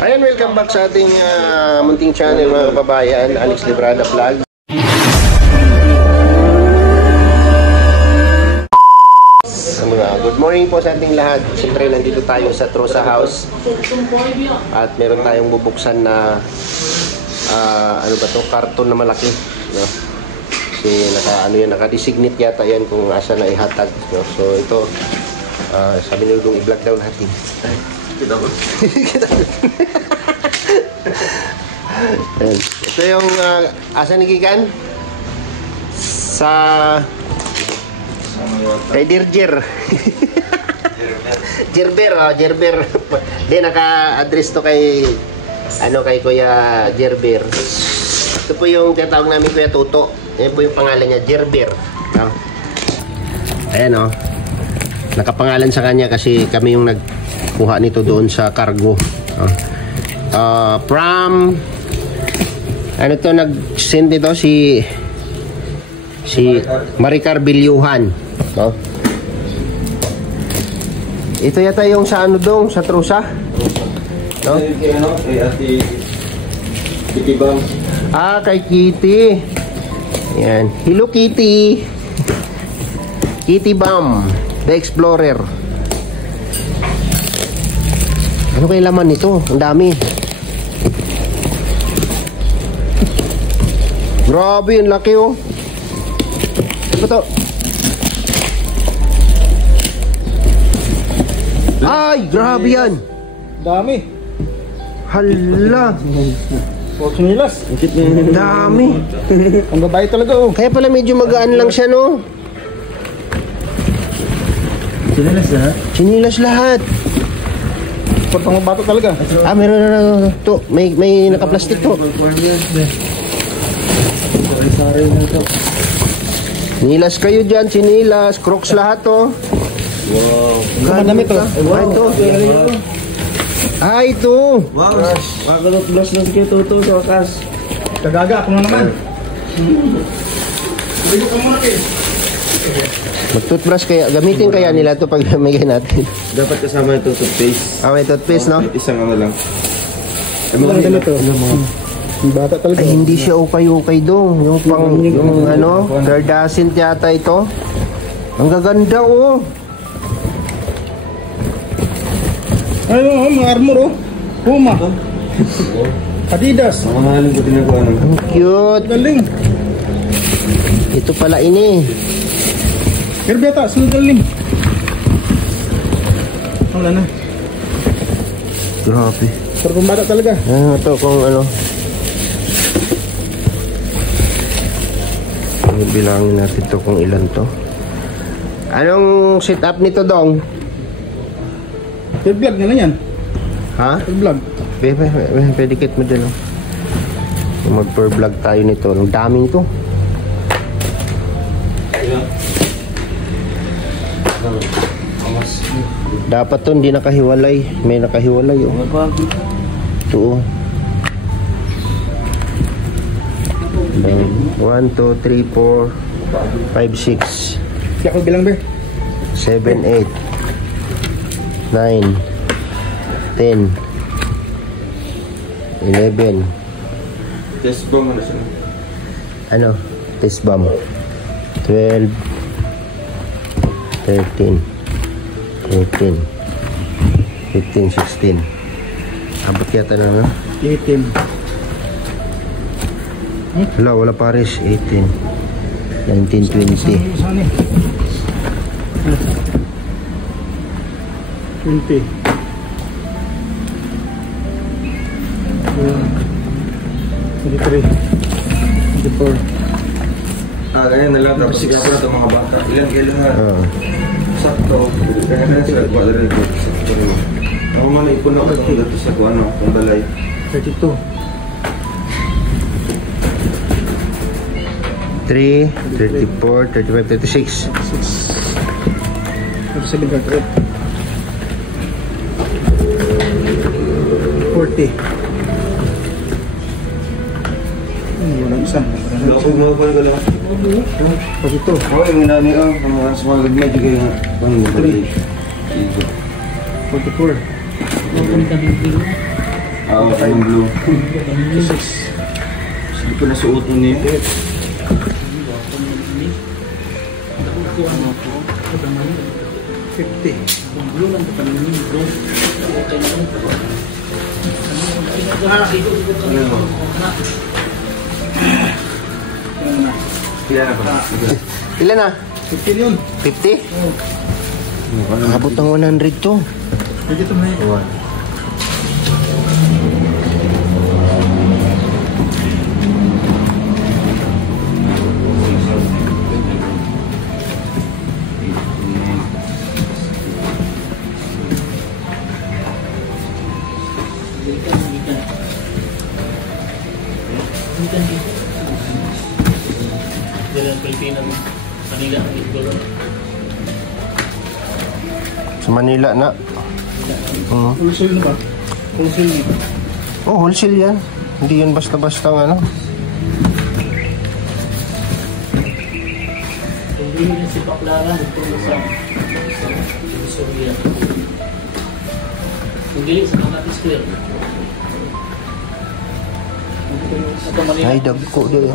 Ayan, welcome back sa ating munting channel mga kababayan, Alex Librada Vlog. Good morning po sa ating lahat. Siyempre nandito tayo sa Trosa House at meron tayong bubuksan na ano ba to, karton na malaki, no? Kasi naka-designate yata yan kung asa na ihatag, no? So ito sabi ni Ludong i-vlog daw natin. Ito yung asa ni Gigan sa kay Dirger. Gerber. Di naka-address to kay kay Kuya Gerber. Ito po yung tinatawag namin Kuya Tuto. Yan po yung pangalan niya, Gerber. Ayan nakapangalan sa kanya kasi kami yung nagkuha nito doon sa cargo. From nag-send dito si Maricar Bilyuhan. Ito yata yung sa sa Trusa. No? Kay Ate Kitty Bam. Kay Kitty. Yan. Hello Kitty. Kitty Bam, the Explorer. Ano kay laman nito? Ang dami. Grabe, yung laki Ano to? Ay, grabe yan. Dami. Hala. Chinilas. Dami. Ang babae talaga Kaya pala medyo magaan lang siya, no? Chinilas lahat? Chinilas lahat. Pang bata talaga. Meron na to. May naka-plastic to. Chinilas kayo dyan, chinilas. Crocs lahat to. Wow. Madami to. Ito. Wow. Magalot blush na si Tuto sa wakas. Kagaga ako na naman. Bigyan ka muna kayo. Mag-toothbrush kaya, gamitin kaya nila ito pag lamigay natin. Dapat kasama ito toothpaste. May toothpaste, no? Isang lang. Ang ganito. Bata talaga. Ay, hindi siya okay dong. Yung Gardasil yata ito. Ang gaganda, mga armor, Puma. Adidas. Mamahalin ko tinagawa naman. Ang cute. Galing. Ito pala ini. Herbeta, galing. Wala na. Grabe. Pero kung bata talaga. Ito kung bilangin natin to kung ilan to. Anong setup nito, dong? Per vlog na lang yan. Ha? Per vlog. Pedikit mo dyan. Mag-per vlog tayo nito. Ang daming to. Dapat to hindi nakahiwalay. May nakahiwalay. Ito. 1, 2, 3, 4, 5, 6. Kaya ko bilang, 7, 8, 9, 10, 11. Test bomb na siya. Test bomb. 12, 13, 14, 15, 16. Abot yata na, 18. Wala pares. 18, 19, 20. 20. 23. 24. Ganyan na lang. Tapos sigaw na itong mga bata. Ilan kayo lahat? Sakto. Kaya na sila kuha na rin. Sakto rin. Ako man ipon ako itong dito sa kuha itong balay. 32. 3, 34, 35, 36. 37, 38. 40. Walang isa. Lapag mga pala ka lang. Pag ito. Okay, yung nani ang mga small medyo kayo nga. 44. Oo, yung blue. Hindi ko nasuot mo niya. Ilan na? 15 yun. 50? Abot ng 100 to. Pwede ito na yun. Sa Manila na. Wholesale na ba? Wholesale na. Oh, wholesale yan. Hindi yan basta-basta ano. Hindi yun si Paklaran ito sa Surya. Hindi sa Makati Square. Ay, dagko doon.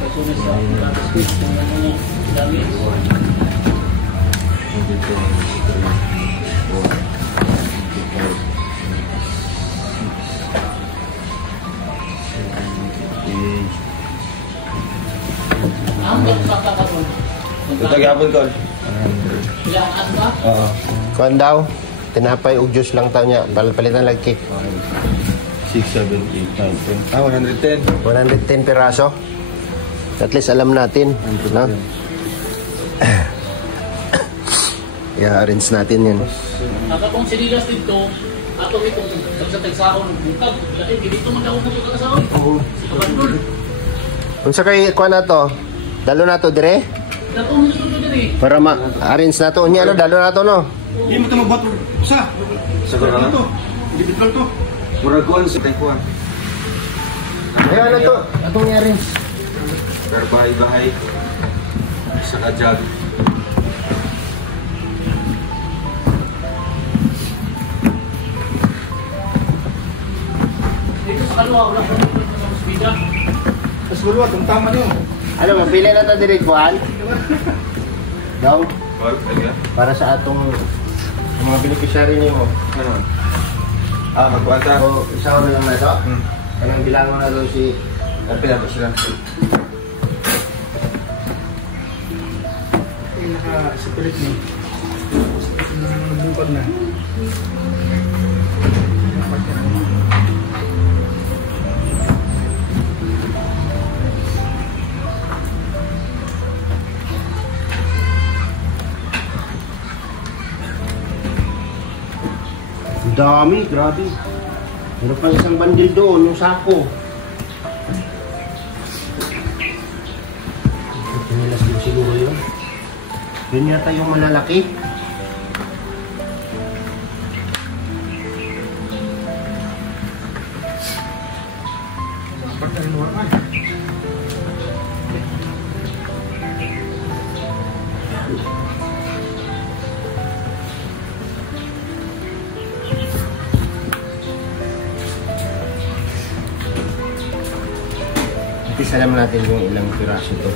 Patuloy sa Makati Square. Ang dami. Ang pagkakataon. Ito gapon ko. Ilangan ba? Oo. Kuan daw. Tinapay ug juice lang tayo niya. Palitan lang cake. 6, 7, 8, 9, 10. Ah, 110. 110 piraso. At least alam natin. No? I-arrange natin yan. Nakapong sinilas dito, ato itong tagsa-tagsaon, bukag, dito man daw mo ito kakasaon. Si Kabandol. Kung sa kay kuan na to, dalo na to dire? Dato mo ito din eh. Para ma-arrange na to. Unya, ano, dalo na to, no? Hindi mo ito magbato. Isa. Sagot ka na? Ito. Hindi bitral to. Murag kuhan sa tekuan. Ayun, ano to? Atong i-arrange. Bahay-bahay. Sa kajag. Dito sa kalwa, wala ko sa hospital. Tapos gulwa, itong tama nyo. Ano, mapili na to dire, kuan? Daw, Well, kaya? para sa atong mga beneficiary niyo. Ano? Ah, magkuhan So, isa ko na lang na ito. Anong bilangan na daw si... Pinapos sila. Yung naka-separate nyo. Nagbukag na. Ang dami, grabe. Meron pang isang bandil doon, yung sako. Pinilas din siguro yun. Yun yata yung malalaki. Dapat na rin wala. At alam natin kung ilang piraso to.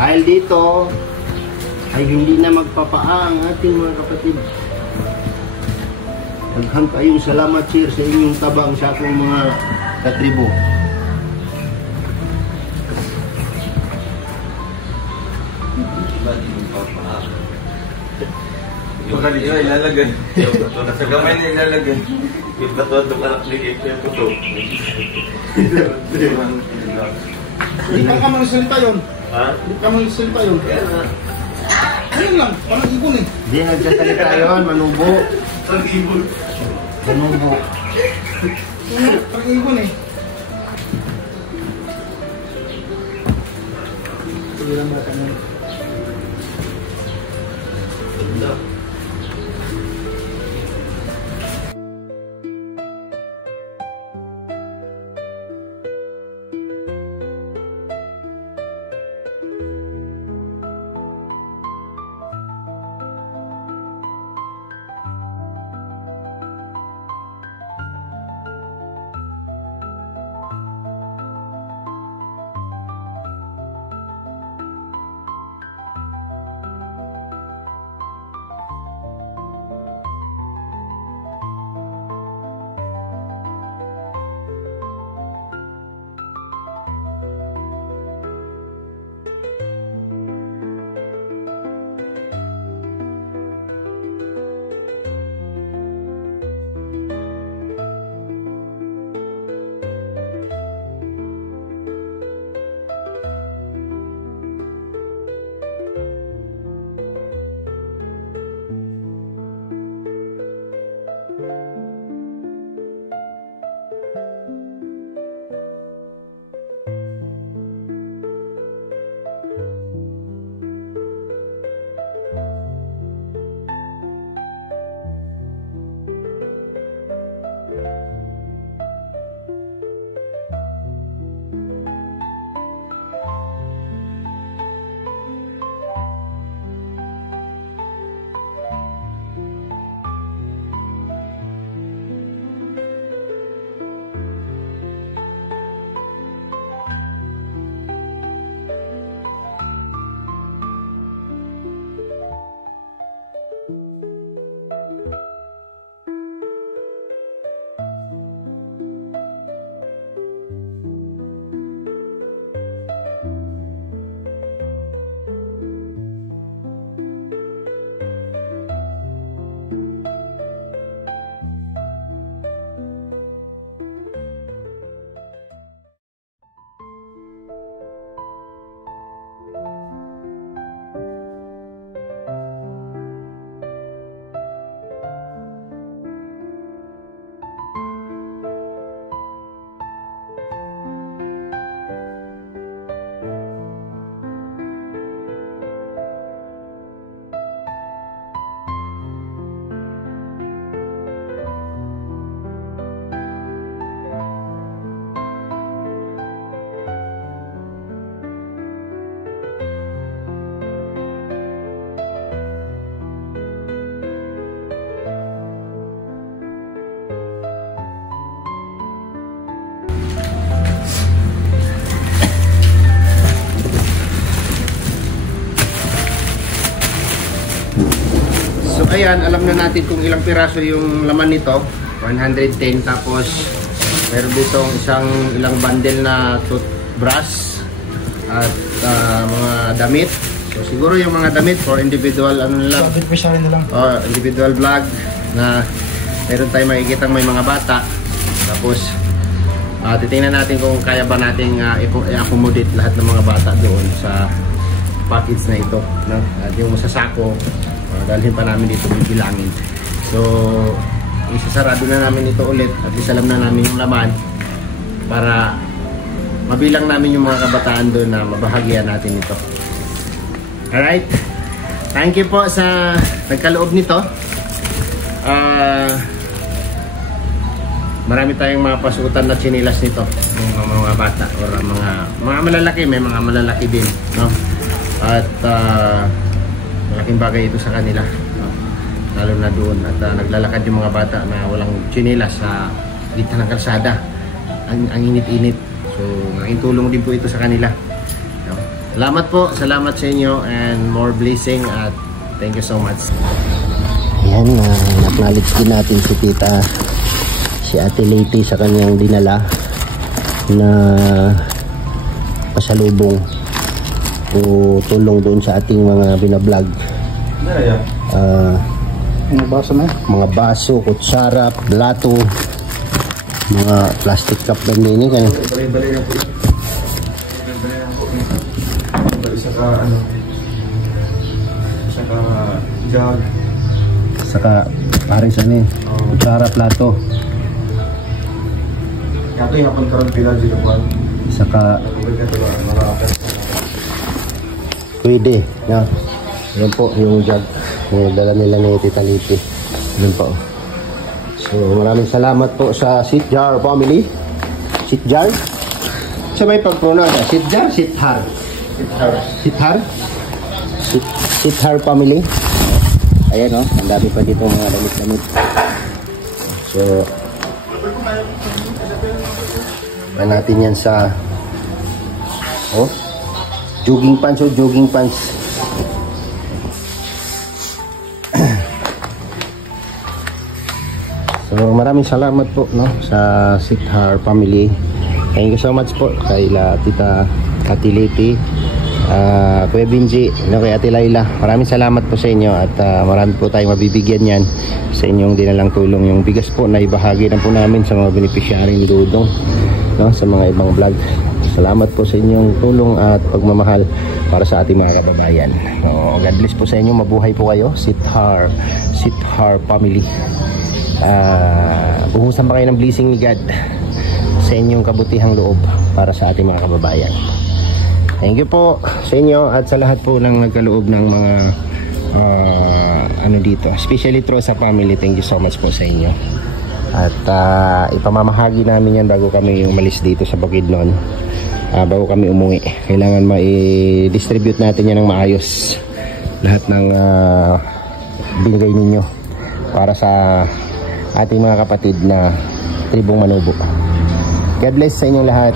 Dahil dito ay hindi na magpapaa ang ating mga kapatid. Daghang kayong salamat, sir, sa inyong tabang sa akong mga katribo. Yung kanina ilalagay. Sa gamay na ilalagay. Yung katuwa ng anak ni Kate yung puto. Hindi ka man salita yun. Ha? Hindi ka man salita yun. Ayun lang, parang ibon eh. Hindi nagsasalita yun, manubo. Ang ibon. Manubo. Parang ibon eh. Sige lang ba kami. So ayan, alam na natin kung ilang piraso yung laman nito. 110, tapos meron dito ilang bundle na toothbrush at mga damit. So siguro yung mga damit for individual individual vlog na meron tayong makikita may mga bata. Tapos titingnan natin kung kaya ba nating i-accommodate lahat ng mga bata doon sa package na ito, no? At yung masasako, dalhin pa namin dito, bibilangin. So isasarado na namin ito ulit at isalam na namin yung laman para mabilang namin yung mga kabataan doon na mabahagian natin ito. Alright, thank you po sa nagkaloob nito. Marami tayong mga pasuotan na chinilas nito ng mga bata o mga malalaki, may mga malalaki din, no? At malaking bagay ito sa kanila, no? Lalo na doon at naglalakad yung mga bata na walang chinilas sa gitna ng kalsada, ang init-init. So malaking tulong din po ito sa kanila, no? Salamat sa inyo and more blessing at thank you so much. Yan, acknowledge din natin si Ate Lady sa kanyang dinala na pasalubong o tulong doon sa ating mga binablog. Mga baso, kutsara, plato, mga plastic cup din kan. Saka jug, saka pares kutsara, plato, yato yung hapon karon pila dito po. saka pwede na yan po yung jug yung dala nila ni Tita Liti. Yan po. So maraming salamat po sa Sitjar family. Sitjar sa may pag-pronounce, Sitjar, Sithar family. Ayan, oh, ang dami pa dito mga damit-damit. So natin yan sa jogging pants. So maraming salamat po, no, sa Sithar family. Thank you so much po kay Tita Ate Liti, Kuya Binji, kay Ate Laila. Maraming salamat po sa inyo at marami po tayong mabibigyan yan sa inyong dinalang tulong. Yung bigas po na ibahagi na po namin sa mga beneficiary ni Dudong, no, sa mga ibang vlog. Salamat po sa inyong tulong at pagmamahal para sa ating mga kababayan. God bless po sa inyo, mabuhay po kayo. Sithar family. Buhusan pa kayo ng blessing ni God sa inyong kabutihang loob para sa ating mga kababayan. Thank you po sa inyo at sa lahat po ng nagkaloob ng mga dito, especially Trosa family. Thank you so much po sa inyo. At ipamamahagi namin yan bago kami umalis dito sa Bukidnon, bago kami umuwi. Kailangan ma-distribute natin yan ng maayos, lahat ng binigay ninyo para sa ating mga kapatid na tribong Manubo. God bless sa inyong lahat.